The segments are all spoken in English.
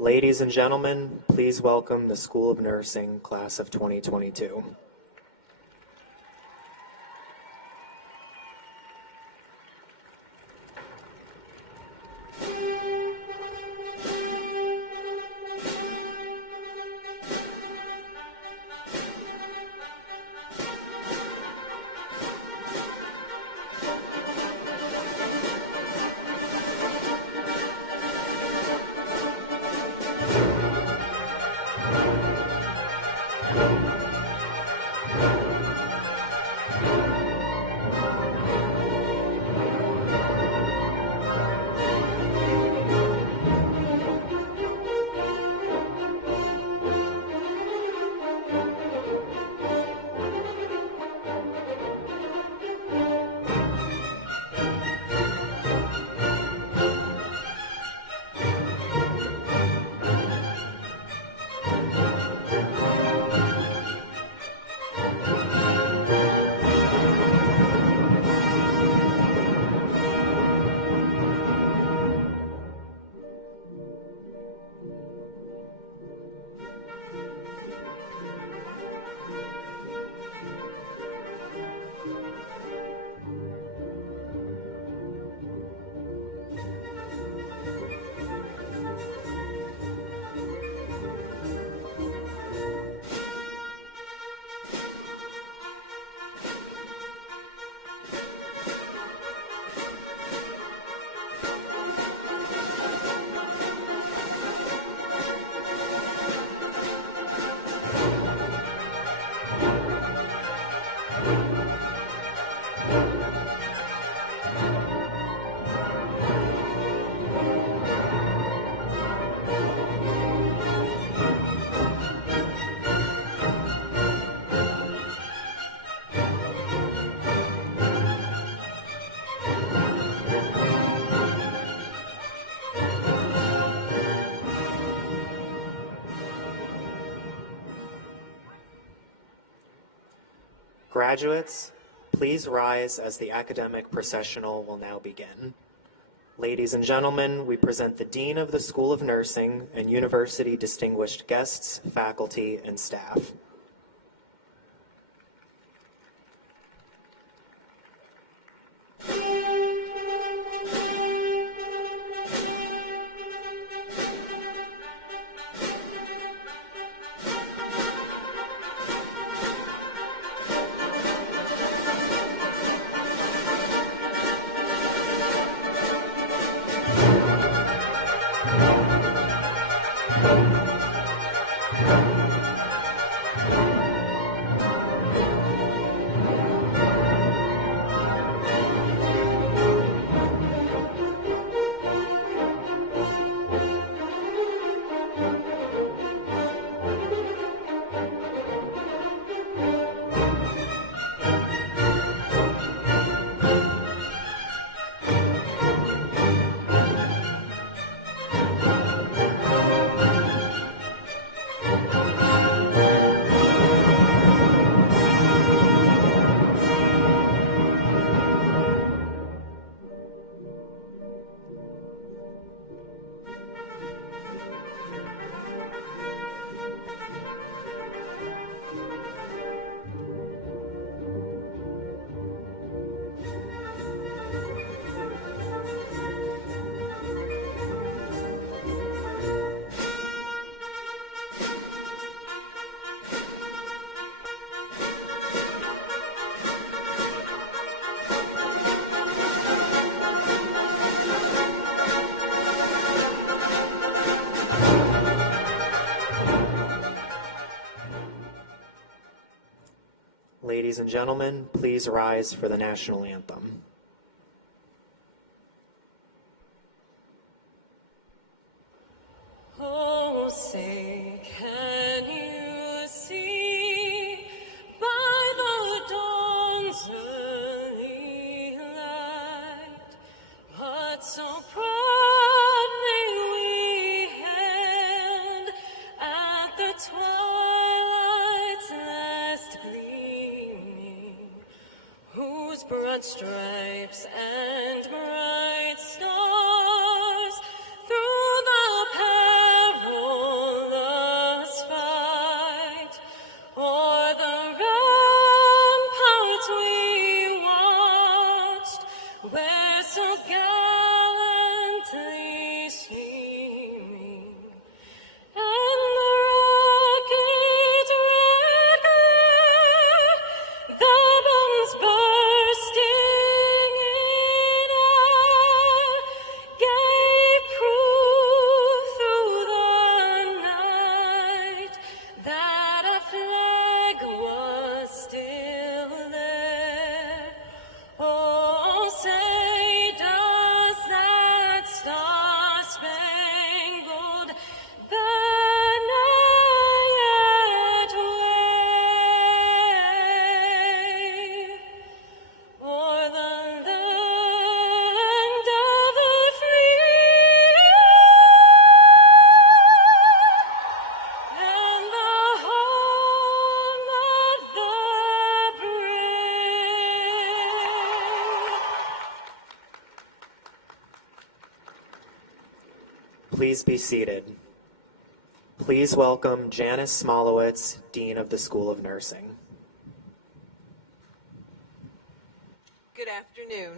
Ladies and gentlemen, please welcome the School of Nursing class of 2022. Graduates, please rise as the academic processional will now begin. Ladies and gentlemen, we present the Dean of the School of Nursing and University distinguished guests, faculty, and staff. Ladies and gentlemen, please rise for the national anthem. Oh, say, can you see by the dawn's early light what so proudly we hailed at the twilight's last gleaming, whose broad stripes and bright stars through the perilous so gallantly streaming, and the rocket red glare, the bombs bursting in air, gave proof through the night that a flag was still there. Oh, say does that star-spangled banner yet wave o'er the land of the free and the home of the brave. Please be seated. Please welcome Janice Smolowitz, Dean of the School of Nursing. Good afternoon.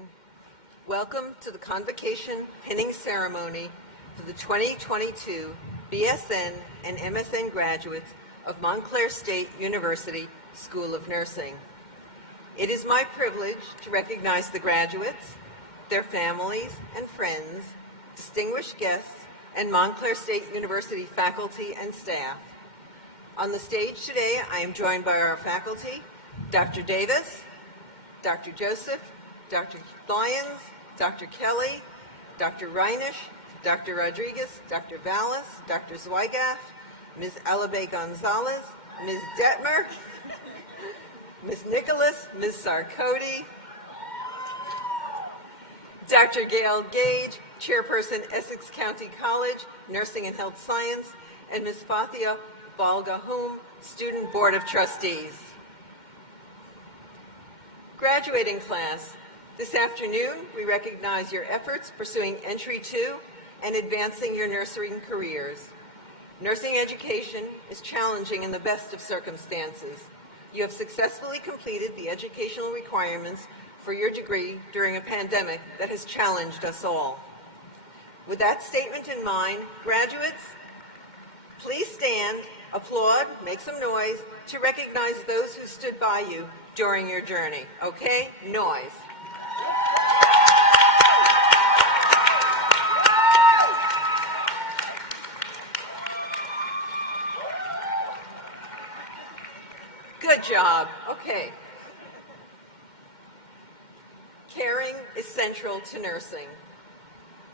Welcome to the Convocation pinning ceremony for the 2022 BSN and MSN graduates of Montclair State University School of Nursing. It is my privilege to recognize the graduates, their families and friends, distinguished guests, and Montclair State University faculty and staff. On the stage today, I am joined by our faculty, Dr. Davis, Dr. Joseph, Dr. Lyons, Dr. Kelly, Dr. Reinisch, Dr. Rodriguez, Dr. Vallis, Dr. Zweigaff, Ms. Alabe Gonzalez, Ms. Detmer, Ms. Nicholas, Ms. Sarkody, Dr. Gail Gage, Chairperson, Essex County College, Nursing and Health Science, and Ms. Fathia Balgahum, Student Board of Trustees. Graduating class, this afternoon we recognize your efforts pursuing entry to and advancing your nursing careers. Nursing education is challenging in the best of circumstances. You have successfully completed the educational requirements for your degree during a pandemic that has challenged us all. With that statement in mind, graduates, please stand, applaud, make some noise to recognize those who stood by you during your journey. Okay? Noise. Good job. Okay. Caring is central to nursing.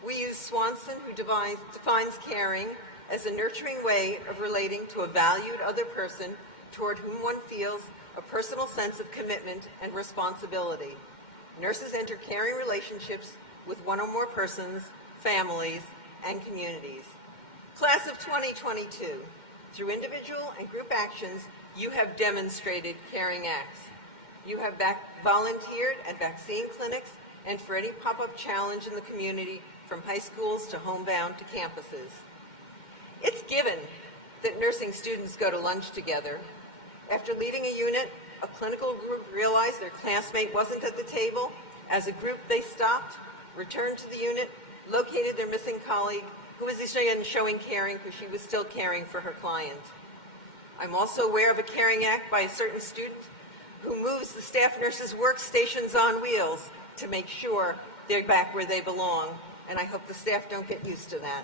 We use Swanson, who defines caring as a nurturing way of relating to a valued other person toward whom one feels a personal sense of commitment and responsibility. Nurses enter caring relationships with one or more persons, families, and communities. Class of 2022, through individual and group actions, you have demonstrated caring acts. You have volunteered at vaccine clinics and for any pop-up challenge in the community, from high schools to homebound to campuses. It's given that nursing students go to lunch together. After leaving a unit, a clinical group realized their classmate wasn't at the table. As a group, they stopped, returned to the unit, located their missing colleague, who was again showing caring because she was still caring for her client. I'm also aware of a caring act by a certain student who moves the staff nurses' workstations on wheels to make sure they're back where they belong, and I hope the staff don't get used to that.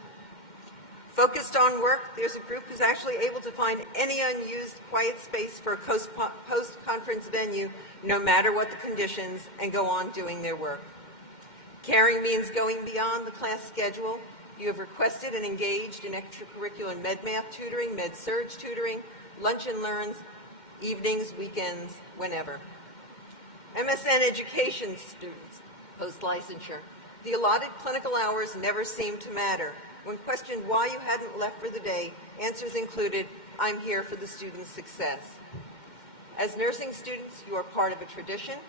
Focused on work, there's a group who's actually able to find any unused quiet space for a post-conference venue, no matter what the conditions, and go on doing their work. Caring means going beyond the class schedule. You have requested and engaged in extracurricular med-math tutoring, med-surg tutoring, lunch and learns, evenings, weekends, whenever. MSN education students, post-licensure. The allotted clinical hours never seemed to matter. When questioned why you hadn't left for the day, answers included, "I'm here for the student's success." As nursing students, you are part of a tradition.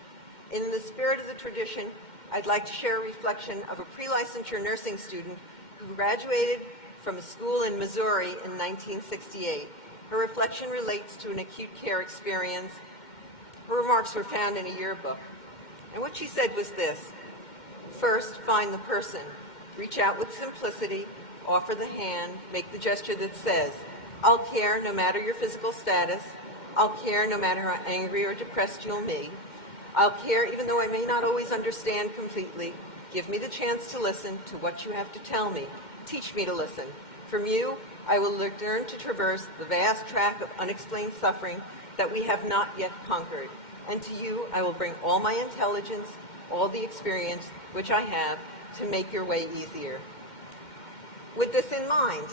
In the spirit of the tradition, I'd like to share a reflection of a pre-licensure nursing student who graduated from a school in Missouri in 1968. Her reflection relates to an acute care experience. Her remarks were found in a yearbook. And what she said was this: First, find the person. Reach out with simplicity, offer the hand, make the gesture that says, I'll care no matter your physical status. I'll care no matter how angry or depressed you'll be. I'll care even though I may not always understand completely. Give me the chance to listen to what you have to tell me. Teach me to listen. From you, I will learn to traverse the vast track of unexplained suffering that we have not yet conquered. And to you, I will bring all my intelligence, all the experience which I have to make your way easier. With this in mind,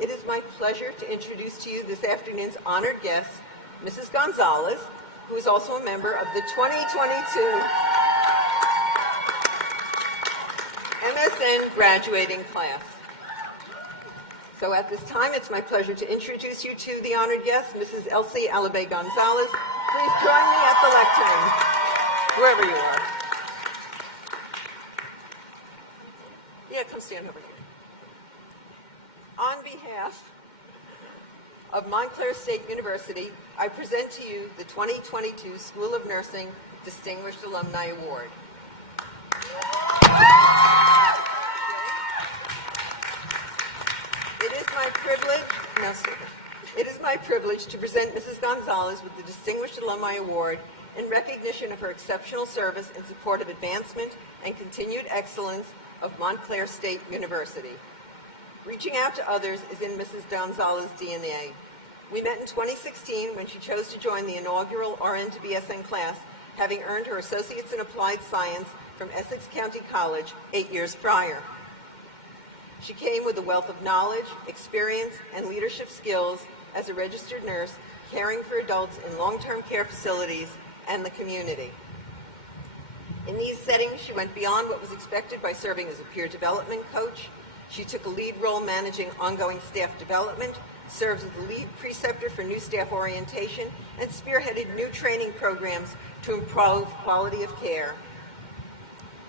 it is my pleasure to introduce to you this afternoon's honored guest, Mrs. Gonzalez, who is also a member of the 2022 MSN graduating class. So at this time, it's my pleasure to introduce you to the honored guest, Mrs. Elsie Alabay Gonzalez. Please join me at the lectern, wherever you are. Yeah, come stand over here. On behalf of Montclair State University, I present to you the 2022 School of Nursing Distinguished Alumni Award. It is my privilege to present Mrs. Gonzalez with the Distinguished Alumni Award in recognition of her exceptional service in support of advancement and continued excellence of Montclair State University. Reaching out to others is in Mrs. Gonzalez's DNA. We met in 2016 when she chose to join the inaugural RN to BSN class, having earned her Associates in Applied Science from Essex County College 8 years prior. She came with a wealth of knowledge, experience, and leadership skills as a registered nurse, caring for adults in long-term care facilities and the community. In these settings, she went beyond what was expected by serving as a peer development coach. She took a lead role managing ongoing staff development, served as the lead preceptor for new staff orientation, and spearheaded new training programs to improve quality of care.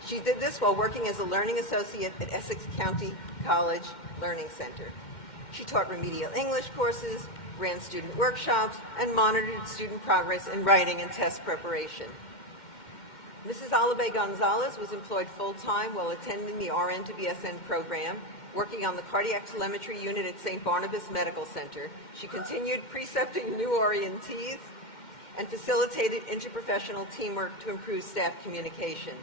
She did this while working as a learning associate at Essex County College Learning Center. She taught remedial English courses, ran student workshops, and monitored student progress in writing and test preparation. Mrs. Alabay Gonzalez was employed full-time while attending the RN to BSN program, working on the cardiac telemetry unit at St. Barnabas Medical Center. She continued precepting new orientees and facilitated interprofessional teamwork to improve staff communication.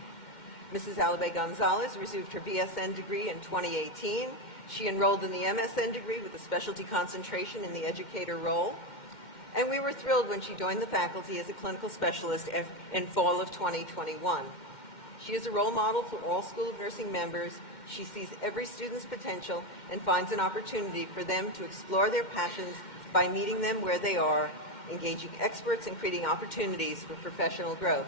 Mrs. Alabay Gonzalez received her BSN degree in 2018. She enrolled in the MSN degree with a specialty concentration in the educator role. And we were thrilled when she joined the faculty as a clinical specialist in fall of 2021. She is a role model for all School of Nursing members. She sees every student's potential and finds an opportunity for them to explore their passions by meeting them where they are, engaging experts and creating opportunities for professional growth.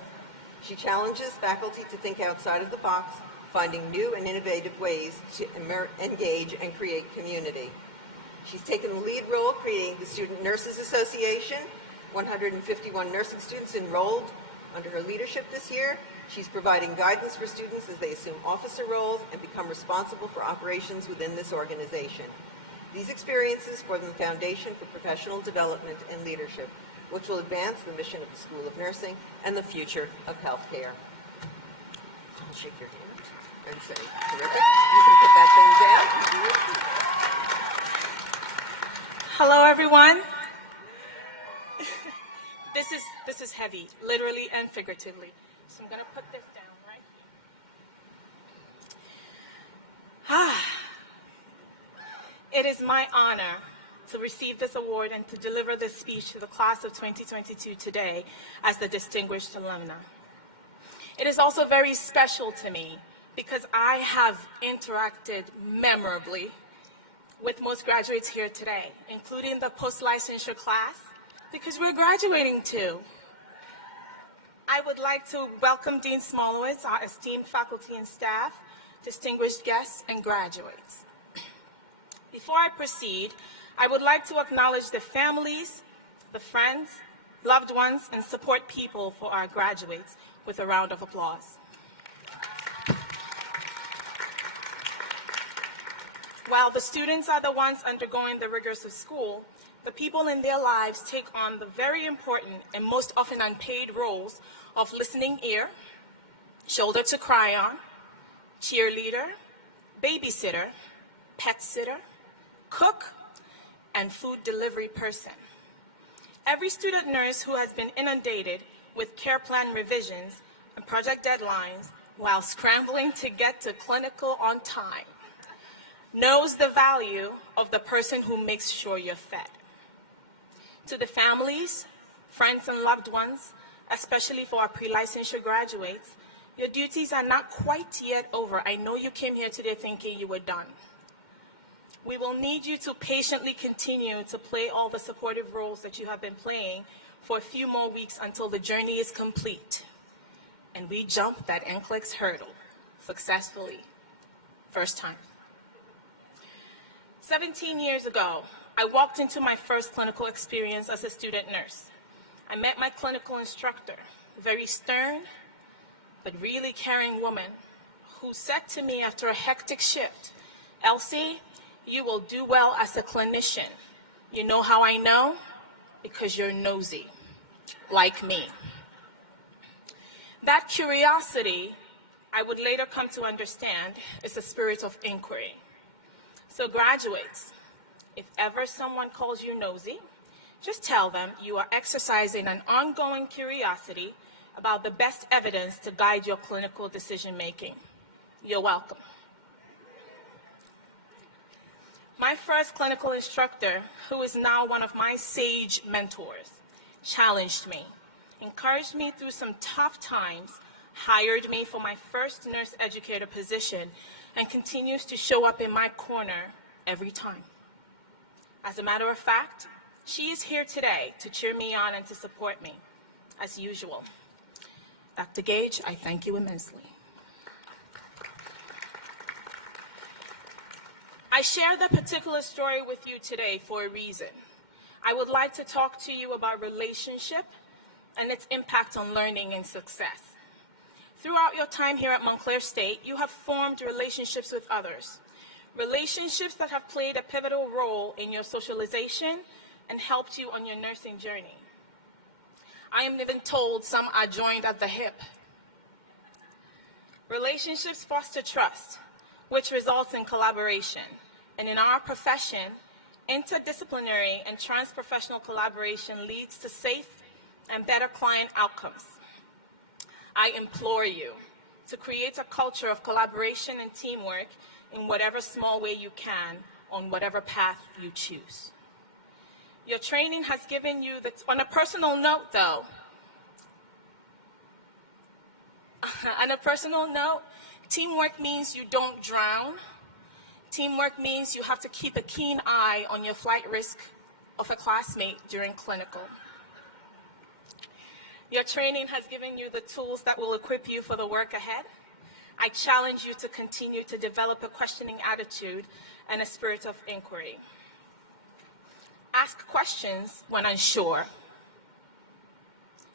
She challenges faculty to think outside of the box, finding new and innovative ways to engage and create community. She's taken the lead role creating the Student Nurses Association, 151 nursing students enrolled under her leadership this year. She's providing guidance for students as they assume officer roles and become responsible for operations within this organization. These experiences form the foundation for professional development and leadership, which will advance the mission of the School of Nursing and the future of healthcare. I'll shake your hand and say, terrific. You can put that thing down. Hello, everyone. This is heavy, literally and figuratively. So I'm going to put this down right here. It is my honor to receive this award and to deliver this speech to the class of 2022 today as the distinguished alumna. It is also very special to me because I have interacted memorably with most graduates here today, including the post-licensure class, because we're graduating too. I would like to welcome Dean Smolowitz, our esteemed faculty and staff, distinguished guests, and graduates. Before I proceed, I would like to acknowledge the families, the friends, loved ones, and support people for our graduates with a round of applause. While the students are the ones undergoing the rigors of school, the people in their lives take on the very important and most often unpaid roles of listening ear, shoulder to cry on, cheerleader, babysitter, pet sitter, cook, and food delivery person. Every student nurse who has been inundated with care plan revisions and project deadlines while scrambling to get to clinical on time knows the value of the person who makes sure you're fed. To the families, friends, and loved ones, especially for our pre-licensure graduates, your duties are not quite yet over. I know you came here today thinking you were done. We will need you to patiently continue to play all the supportive roles that you have been playing for a few more weeks until the journey is complete and we jump that NCLEX hurdle successfully, first time. 17 years ago, I walked into my first clinical experience as a student nurse. I met my clinical instructor, a very stern but really caring woman, who said to me after a hectic shift, "Elsie, you will do well as a clinician. You know how I know? Because you're nosy, like me." That curiosity, I would later come to understand, is a spirit of inquiry. So graduates, if ever someone calls you nosy, just tell them you are exercising an ongoing curiosity about the best evidence to guide your clinical decision-making. You're welcome. My first clinical instructor, who is now one of my sage mentors, challenged me, encouraged me through some tough times, hired me for my first nurse educator position, and continues to show up in my corner every time. As a matter of fact, she is here today to cheer me on and to support me, as usual. Dr. Gage, I thank you immensely. I share that particular story with you today for a reason. I would like to talk to you about relationship and its impact on learning and success. Throughout your time here at Montclair State, you have formed relationships with others, relationships that have played a pivotal role in your socialization and helped you on your nursing journey. I am even told some are joined at the hip. Relationships foster trust, which results in collaboration. And in our profession, interdisciplinary and transprofessional collaboration leads to safe and better client outcomes. I implore you to create a culture of collaboration and teamwork in whatever small way you can on whatever path you choose. Your training has given you, on a personal note though, teamwork means you don't drown. Teamwork means you have to keep a keen eye on your flight risk of a classmate during clinical. Your training has given you the tools that will equip you for the work ahead. I challenge you to continue to develop a questioning attitude and a spirit of inquiry. Ask questions when unsure.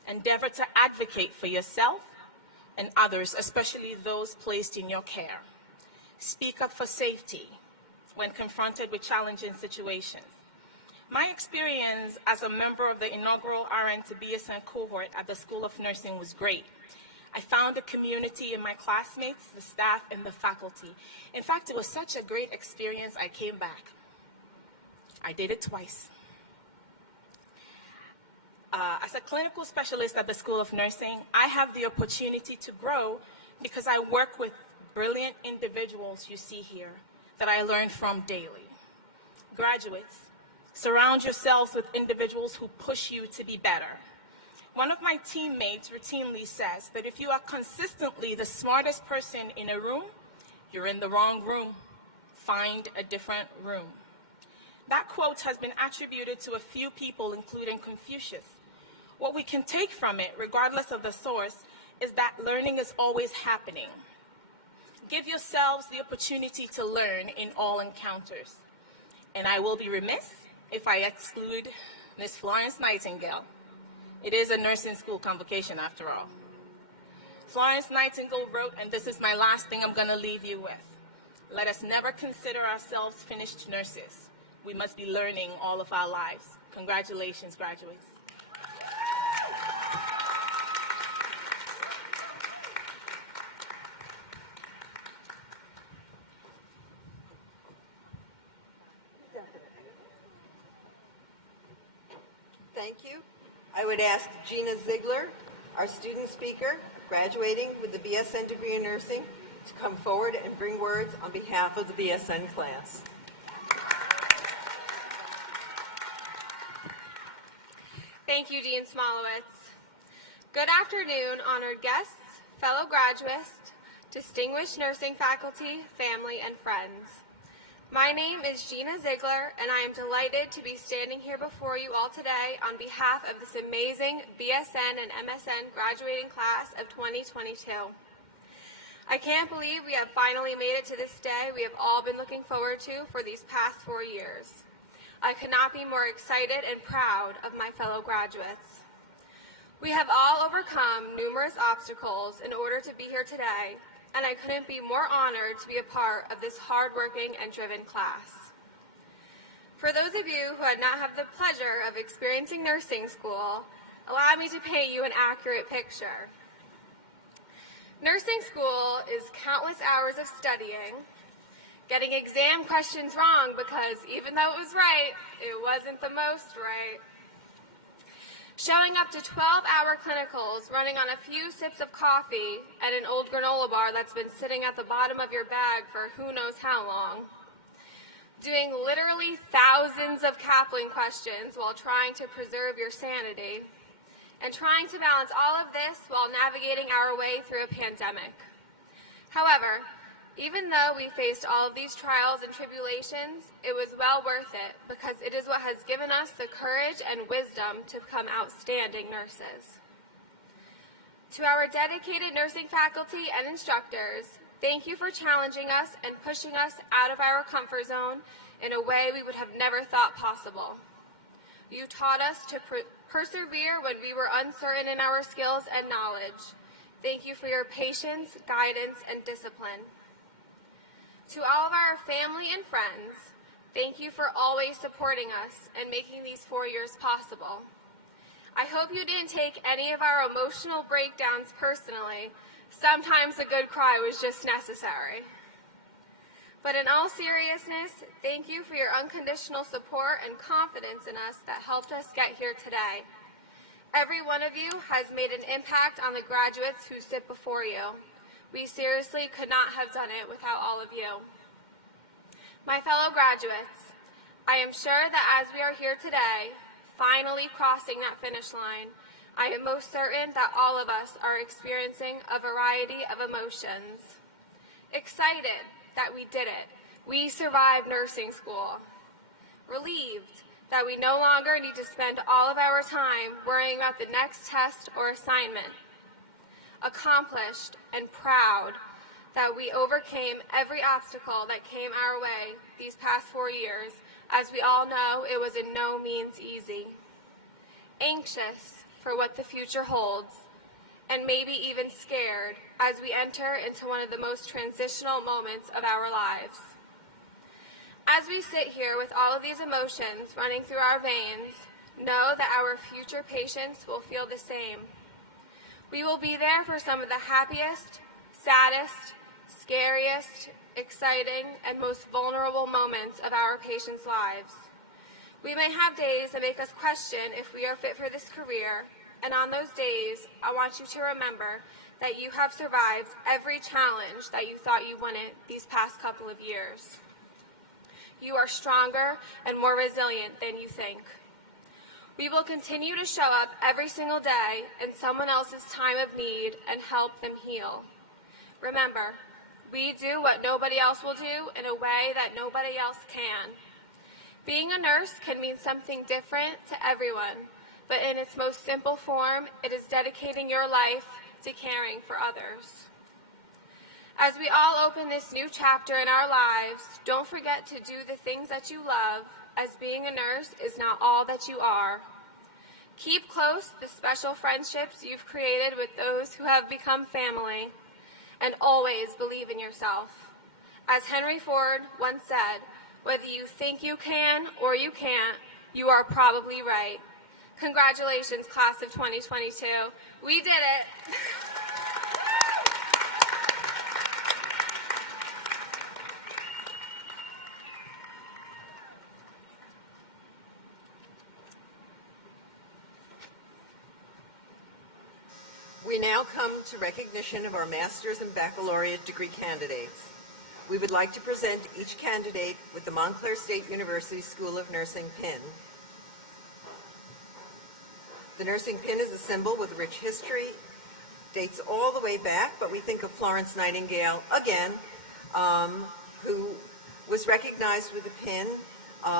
Endeavor to advocate for yourself and others, especially those placed in your care. Speak up for safety when confronted with challenging situations. My experience as a member of the inaugural RN to BSN cohort at the School of Nursing was great. I found a community in my classmates, the staff, and the faculty. In fact, it was such a great experience, I came back. I did it twice. As a clinical specialist at the School of Nursing, I have the opportunity to grow because I work with brilliant individuals you see here that I learn from daily. Graduates, surround yourselves with individuals who push you to be better. One of my teammates routinely says that if you are consistently the smartest person in a room, you're in the wrong room. Find a different room. That quote has been attributed to a few people, including Confucius. What we can take from it, regardless of the source, is that learning is always happening. Give yourselves the opportunity to learn in all encounters. And I will be remiss if I exclude Ms. Florence Nightingale. It is a nursing school convocation after all. Florence Nightingale wrote, and this is my last thing I'm going to leave you with: let us never consider ourselves finished nurses. We must be learning all of our lives. Congratulations, graduates. Thank you. I would ask Gina Ziegler, our student speaker, graduating with the BSN degree in nursing, to come forward and bring words on behalf of the BSN class. Thank you, Dean Smolowitz. Good afternoon, honored guests, fellow graduates, distinguished nursing faculty, family, and friends. My name is Gina Ziegler, and I am delighted to be standing here before you all today on behalf of this amazing BSN and MSN graduating class of 2022. I can't believe we have finally made it to this day we have all been looking forward to for these past 4 years. I could not be more excited and proud of my fellow graduates. We have all overcome numerous obstacles in order to be here today, and I couldn't be more honored to be a part of this hardworking and driven class. For those of you who had not had the pleasure of experiencing nursing school, allow me to paint you an accurate picture. Nursing school is countless hours of studying, getting exam questions wrong because even though it was right, it wasn't the most right. Showing up to 12-hour clinicals, running on a few sips of coffee at an old granola bar that's been sitting at the bottom of your bag for who knows how long. Doing literally thousands of Kaplan questions while trying to preserve your sanity. And trying to balance all of this while navigating our way through a pandemic. However, even though we faced all of these trials and tribulations, it was well worth it because it is what has given us the courage and wisdom to become outstanding nurses. To our dedicated nursing faculty and instructors, thank you for challenging us and pushing us out of our comfort zone in a way we would have never thought possible. You taught us to persevere when we were uncertain in our skills and knowledge. Thank you for your patience, guidance, and discipline. To all of our family and friends, thank you for always supporting us and making these 4 years possible. I hope you didn't take any of our emotional breakdowns personally. Sometimes a good cry was just necessary. But in all seriousness, thank you for your unconditional support and confidence in us that helped us get here today. Every one of you has made an impact on the graduates who sit before you. We seriously could not have done it without all of you. My fellow graduates, I am sure that as we are here today, finally crossing that finish line, I am most certain that all of us are experiencing a variety of emotions. Excited that we did it. We survived nursing school. Relieved that we no longer need to spend all of our time worrying about the next test or assignment. Accomplished and proud that we overcame every obstacle that came our way these past 4 years. As we all know, it was in no means easy. Anxious for what the future holds, and maybe even scared as we enter into one of the most transitional moments of our lives. As we sit here with all of these emotions running through our veins, know that our future patients will feel the same. We will be there for some of the happiest, saddest, scariest, exciting, and most vulnerable moments of our patients' lives. We may have days that make us question if we are fit for this career, and on those days, I want you to remember that you have survived every challenge that you thought you wanted these past couple of years. You are stronger and more resilient than you think. We will continue to show up every single day in someone else's time of need and help them heal. Remember, we do what nobody else will do in a way that nobody else can. Being a nurse can mean something different to everyone, but in its most simple form, it is dedicating your life to caring for others. As we all open this new chapter in our lives, don't forget to do the things that you love, as being a nurse is not all that you are. Keep close the special friendships you've created with those who have become family, and always believe in yourself. As Henry Ford once said, whether you think you can or you can't, you are probably right. Congratulations, class of 2022. We did it. We now come to recognition of our master's and baccalaureate degree candidates. We would like to present each candidate with the Montclair State University School of Nursing pin. The nursing pin is a symbol with rich history, dates all the way back, but we think of Florence Nightingale again, who was recognized with a pin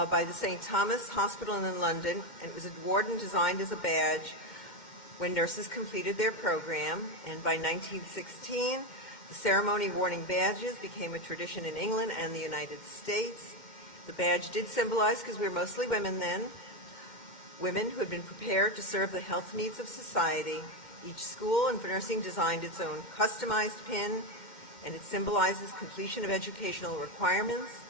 by the St. Thomas Hospital in London, and it was awarded and designed as a badge when nurses completed their program. And by 1916, the ceremony awarding badges became a tradition in England and the United States. The badge did symbolize, because we were mostly women then, women who had been prepared to serve the health needs of society. Each school and for nursing designed its own customized pin, and it symbolizes completion of educational requirements.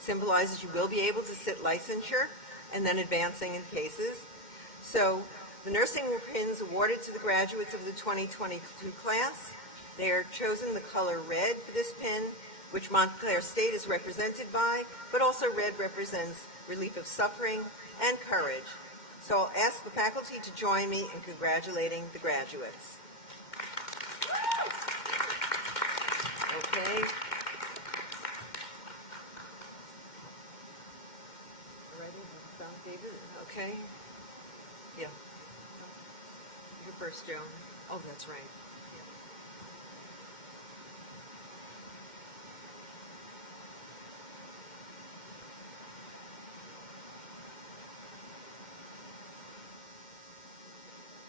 It symbolizes you will be able to sit licensure and then advancing in cases. So the nursing pins awarded to the graduates of the 2022 class, they are chosen the color red for this pin, which Montclair State is represented by, but also red represents relief of suffering and courage. So I'll ask the faculty to join me in congratulating the graduates. Okay. Ready? Stop, David? Okay. Yeah. You're first, Joan. Oh, that's right.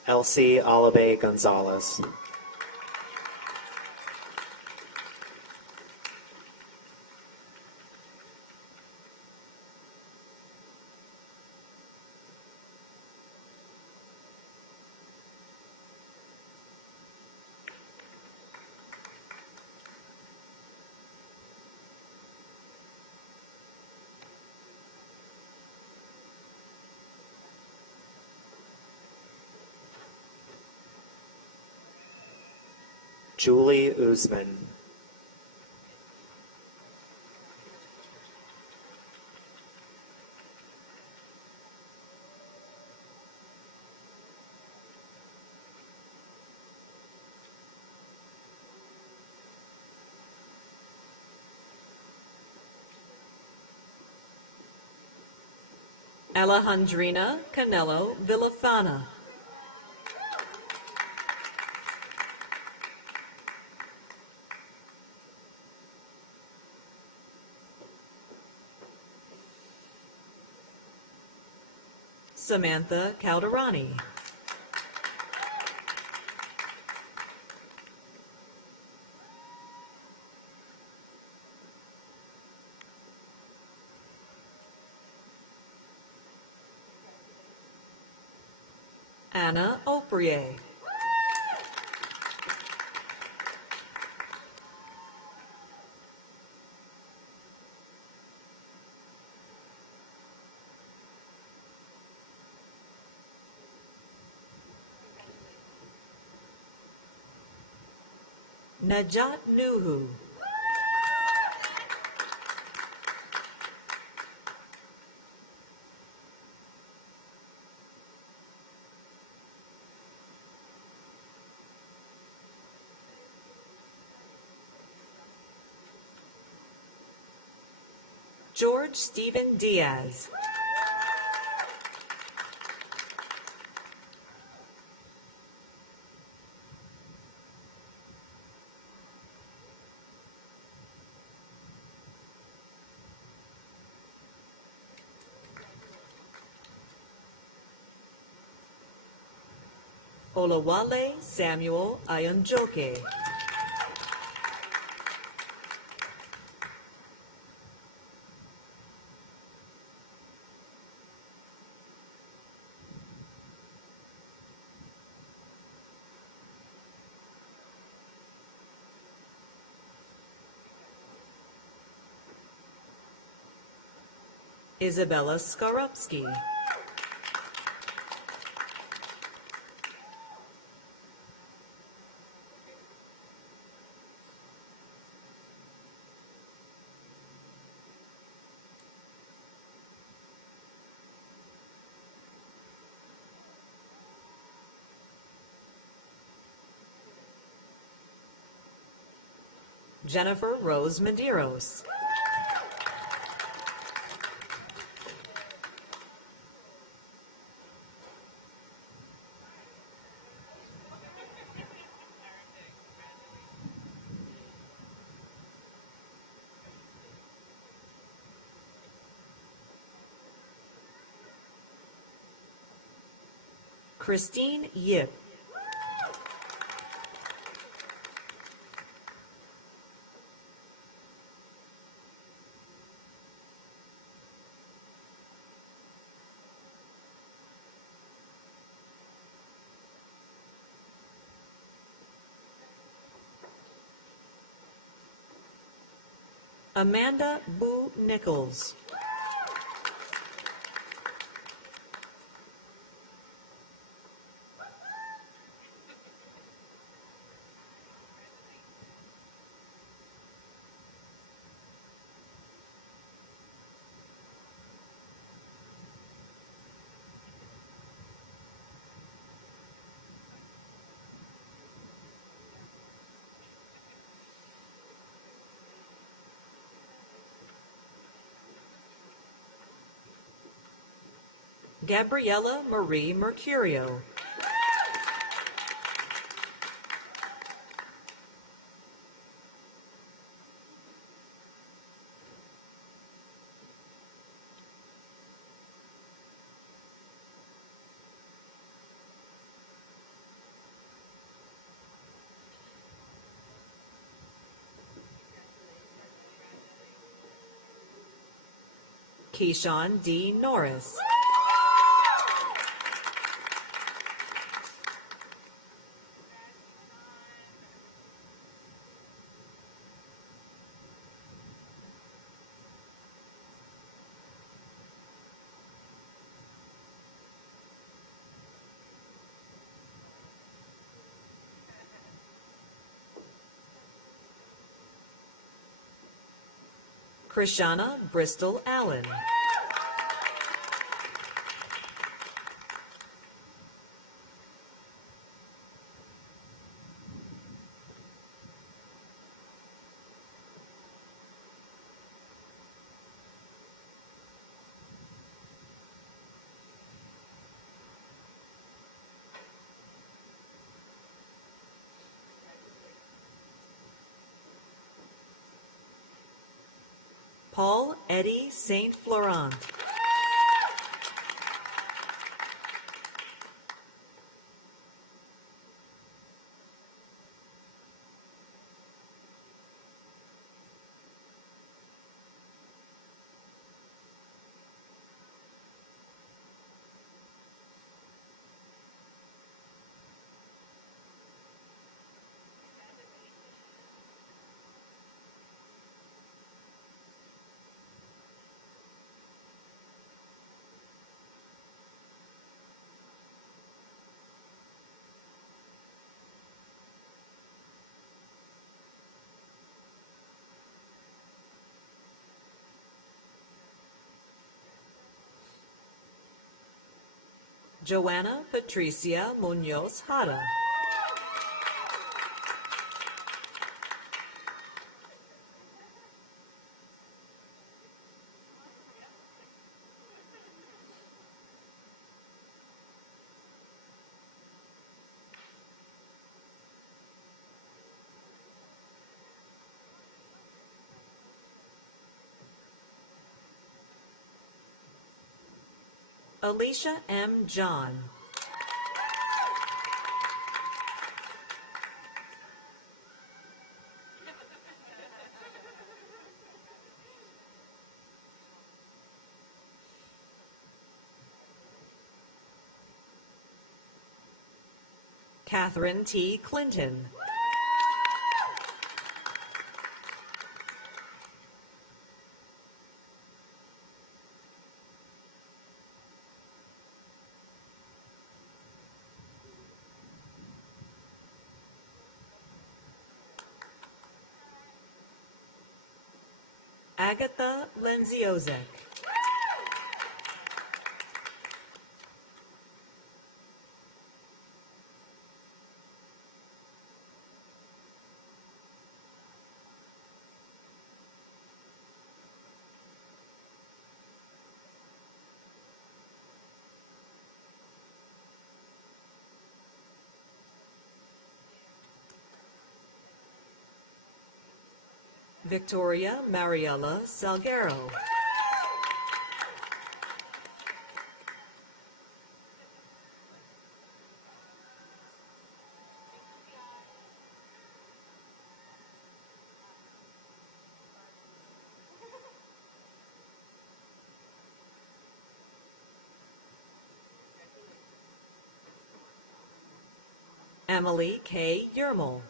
Elsie Alabay Gonzalez. Julie Usman. Alejandrina Canelo Villafana. Samantha Calderani. Anna Oprier. Najat Nuhu. George Stephen Diaz. Olawale Samuel Ayonjoke. Isabella Skorupski. Jennifer Rose Medeiros. Christine Yip. Amanda Boo Nichols. Gabriella Marie Mercurio. Keyshawn D. Norris. Krishana Bristol Allen. Paul Eddie St. Florent. Joanna Patricia Munoz Hara. Alicia M. John. Catherine T. Clinton. Agatha Lenziozek. Victoria Mariella Salguero. Emily K. Yermel.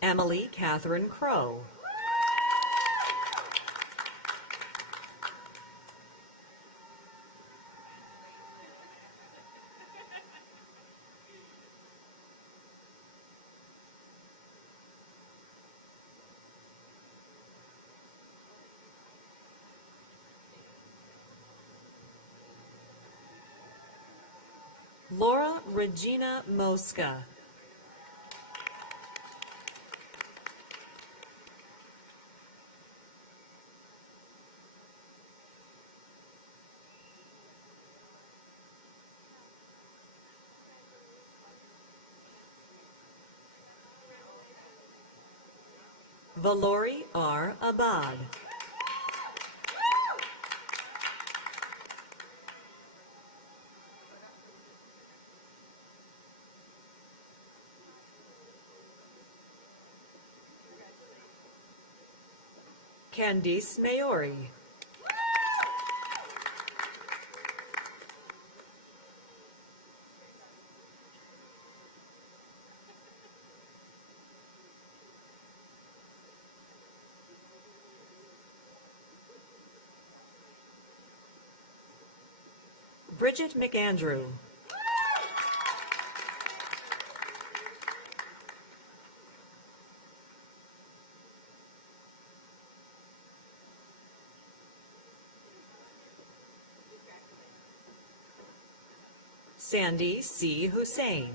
Emily Catherine Crow. Laura Regina Mosca. Valori R. Abad. Candice Maori. Bridget McAndrew. Sandy C. Hussein.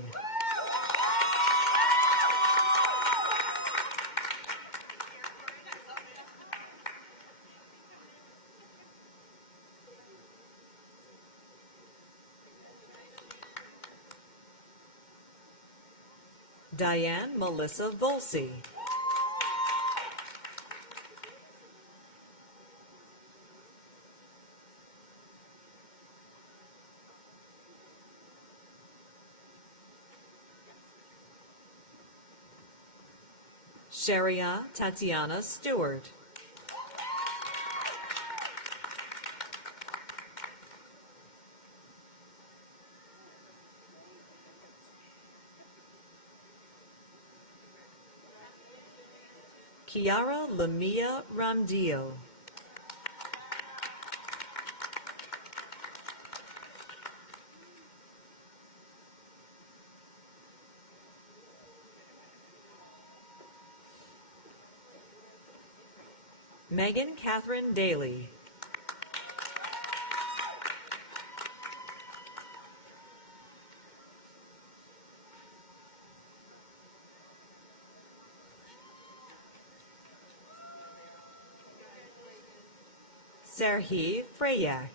Diane Melissa Volsey. Sharia Tatiana Stewart. Kiara Lamia Ramdio. Megan Catherine Daly. Serhi Freyak.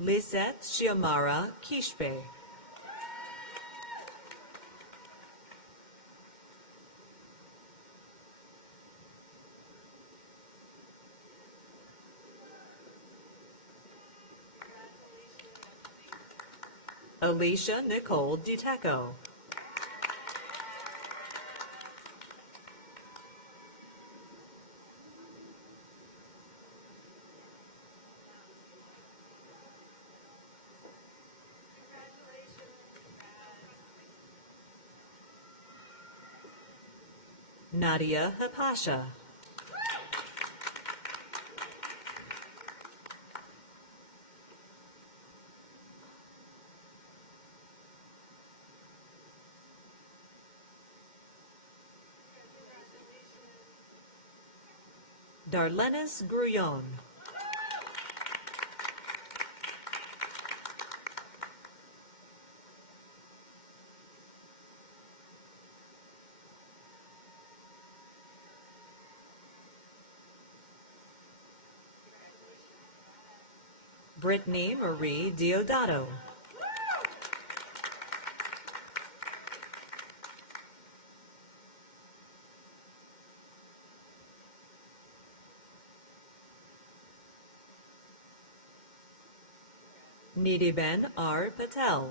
Lisette Shiomara Kishpe. Alicia Nicole Duteco. Nadia Hapasha. Darlenis Grullon. Brittany Marie Diodato. Nidiben R. Patel.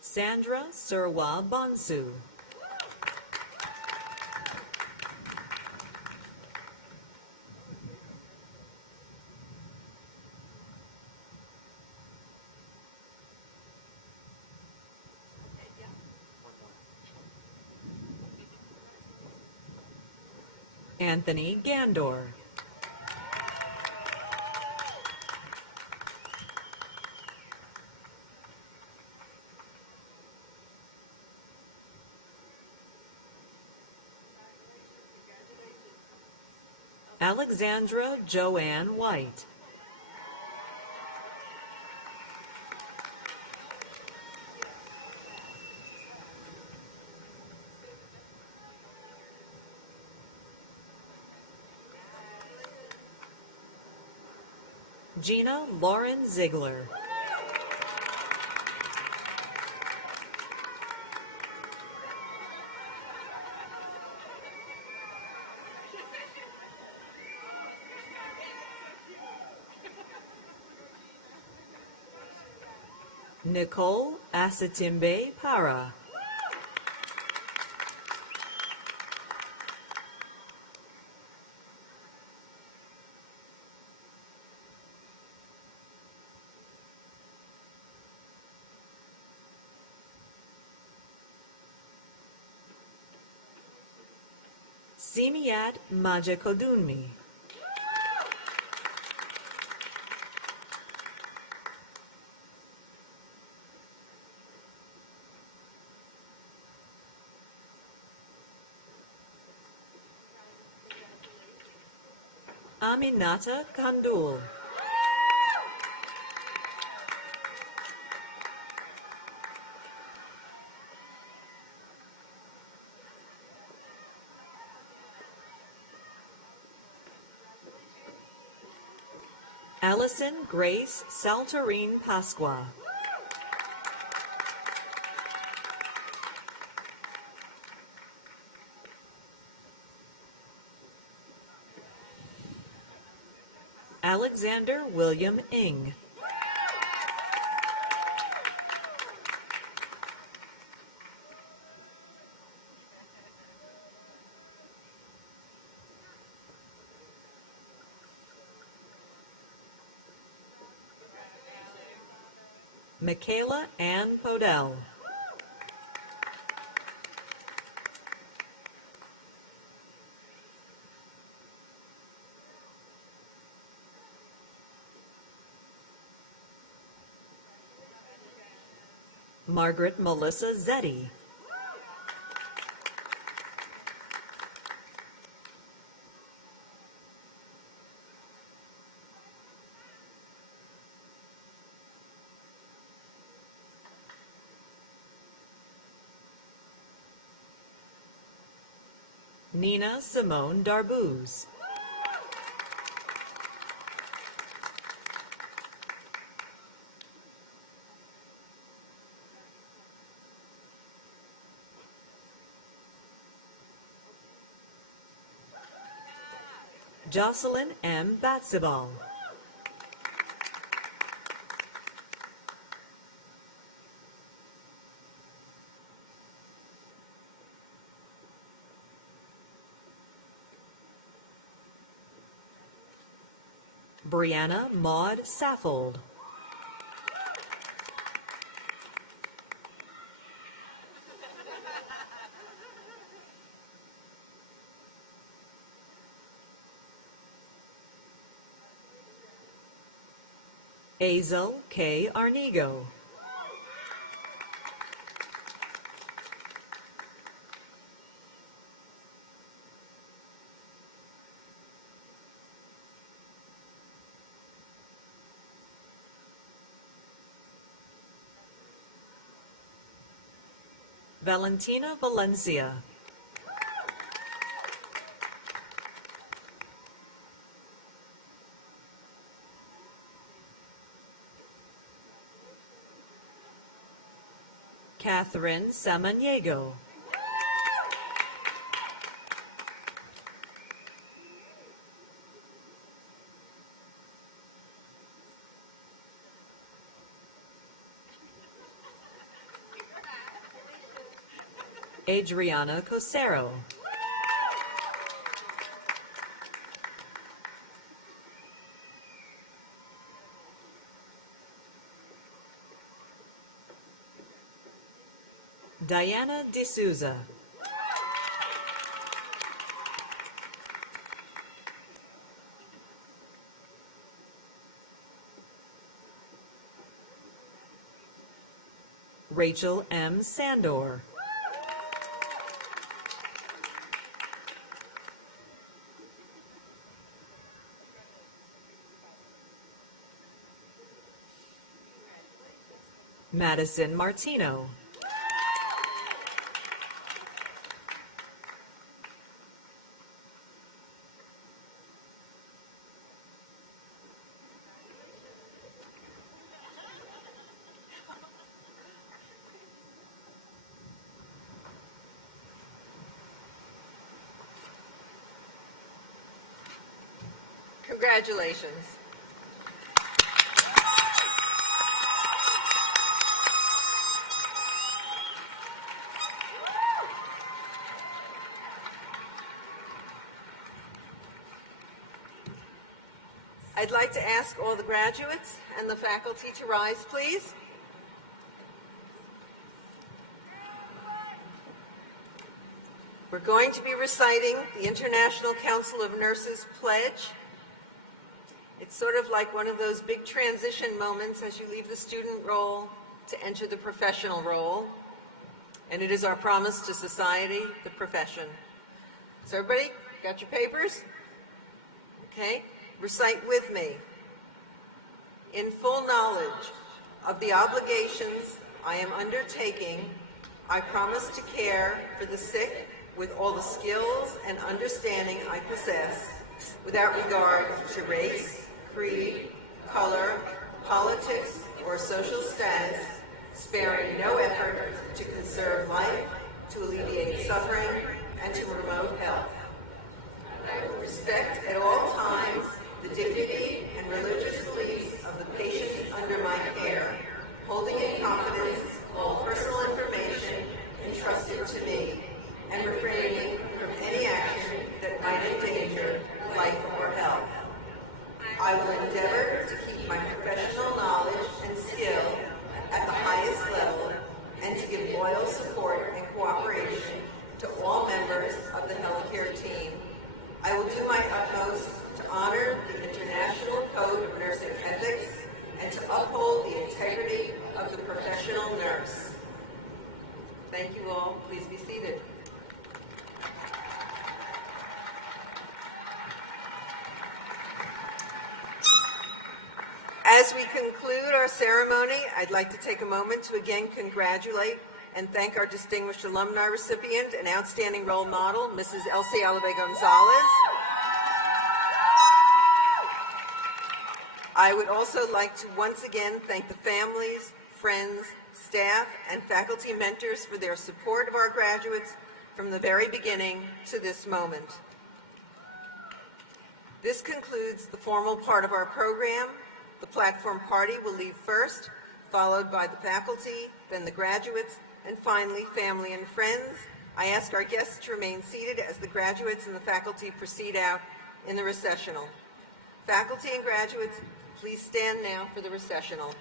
Sandra Surwa Bonsu. Anthony Gandor. Alexandra Joanne White. Gina Lauren Ziegler. Nicole Asatimbe Para. Simiat Majakodunmi. Aminata Kandul. Allison Grace Saltarine Pasqua. Alexander William Ing. Michaela Ann Podell. Margaret Melissa Zetti. Nina Simone Darbuz. Jocelyn M. Batsibal. Brianna Maud Saffold. Azel K. Arnigo. Valentina Valencia. Catherine Samaniego. Adriana Cosero. Diana D'Souza. Rachel M. Sandor. Madison Martino. Congratulations. I'd like to ask all the graduates and the faculty to rise, please. We're going to be reciting the International Council of Nurses Pledge. It's sort of like one of those big transition moments as you leave the student role to enter the professional role. And it is our promise to society, the profession. So everybody, got your papers? Okay, recite with me. In full knowledge of the obligations I am undertaking, I promise to care for the sick with all the skills and understanding I possess, without regard to race, creed, color, politics, or social status, sparing no effort to conserve life, to alleviate suffering, and to promote health. I will respect at all times the dignity and religious beliefs of the patients under my care, holding in confidence all personal information entrusted to me, and refraining from any action that might endanger life or health. I will endeavor to keep my professional knowledge and skill at the highest level and to give loyal support and cooperation to all members of the healthcare team. I will do my utmost to honor the International Code of Nursing Ethics and to uphold the integrity of the professional nurse. Thank you all. Please be seated. As we conclude our ceremony, I'd like to take a moment to again congratulate and thank our distinguished alumni recipient and outstanding role model, Mrs. Elsie Alabé Gonzalez. I would also like to once again thank the families, friends, staff, and faculty mentors for their support of our graduates from the very beginning to this moment. This concludes the formal part of our program. The platform party will leave first, followed by the faculty, then the graduates, and finally, family and friends. I ask our guests to remain seated as the graduates and the faculty proceed out in the recessional. Faculty and graduates, please stand now for the recessional.